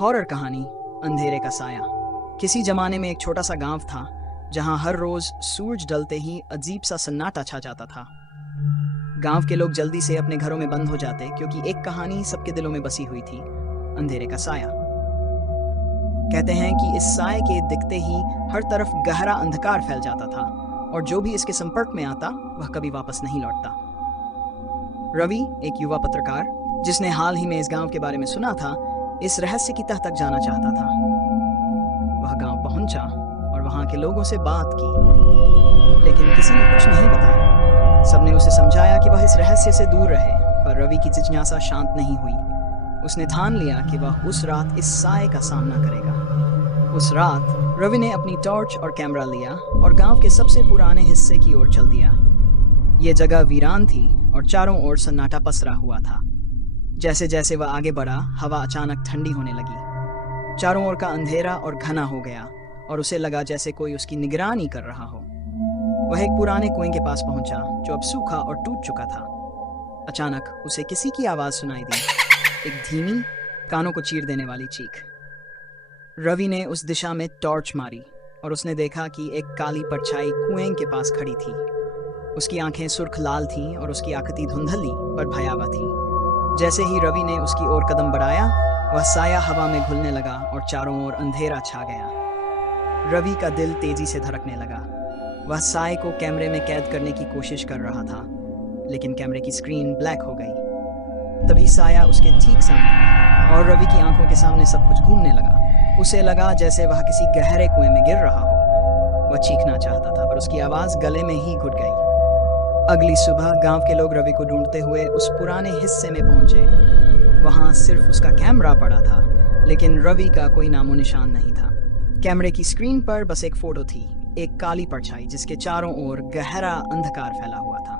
Horror कहानी अंधेरे का साया। किसी जमाने में एक छोटा सा गांव था जहां हर रोज सूरज ढलते ही अजीब सा सन्नाटा छा जाता था। गांव के लोग जल्दी से अपने घरों में बंद हो जाते क्योंकि एक कहानी सबके दिलों में बसी हुई थी, अंधेरे का साया। कहते हैं कि इस साए के दिखते ही हर तरफ गहरा अंधकार फैल जाता था और जो भी इसके संपर्क में आता वह कभी वापस नहीं लौटता। रवि, एक युवा पत्रकार जिसने हाल ही में इस गांव के बारे में सुना था, इस रहस्य की तह तक जाना चाहता था। वह गांव पहुंचा और वहां के लोगों से बात की, लेकिन किसी ने कुछ नहीं बताया। सबने उसे समझाया कि वह इस रहस्य से दूर रहे, पर रवि की जिज्ञासा शांत नहीं हुई। उसने ठान लिया कि वह उस रात इस साए का सामना करेगा। उस रात रवि ने अपनी टॉर्च और कैमरा लिया और गांव के सबसे पुराने हिस्से की ओर चल दिया। यह जगह वीरान थी और चारों ओर सन्नाटा पसरा हुआ था। जैसे जैसे वह आगे बढ़ा, हवा अचानक ठंडी होने लगी। चारों ओर का अंधेरा और घना हो गया और उसे लगा जैसे कोई उसकी निगरानी कर रहा हो। वह एक पुराने कुएं के पास पहुंचा जो अब सूखा और टूट चुका था। अचानक उसे किसी की आवाज सुनाई दी, एक धीमी, कानों को चीर देने वाली चीख। रवि ने उस दिशा में टॉर्च मारी और उसने देखा कि एक काली परछाई कुएं के पास खड़ी थी। उसकी आंखें सुर्ख लाल थीं और उसकी आकृति धुंधली पर भयावह थी। जैसे ही रवि ने उसकी ओर कदम बढ़ाया, वह साया हवा में घुलने लगा और चारों ओर अंधेरा छा गया। रवि का दिल तेजी से धड़कने लगा। वह साए को कैमरे में कैद करने की कोशिश कर रहा था, लेकिन कैमरे की स्क्रीन ब्लैक हो गई। तभी साया उसके ठीक सामने और रवि की आंखों के सामने सब कुछ घूमने लगा। उसे लगा जैसे वह किसी गहरे कुएं में गिर रहा हो। वह चीखना चाहता था, पर उसकी आवाज गले में ही घुट गई। अगली सुबह गांव के लोग रवि को ढूंढते हुए उस पुराने हिस्से में पहुंचे। वहां सिर्फ उसका कैमरा पड़ा था, लेकिन रवि का कोई नामो निशान नहीं था। कैमरे की स्क्रीन पर बस एक फोटो थी, एक काली परछाई जिसके चारों ओर गहरा अंधकार फैला हुआ था।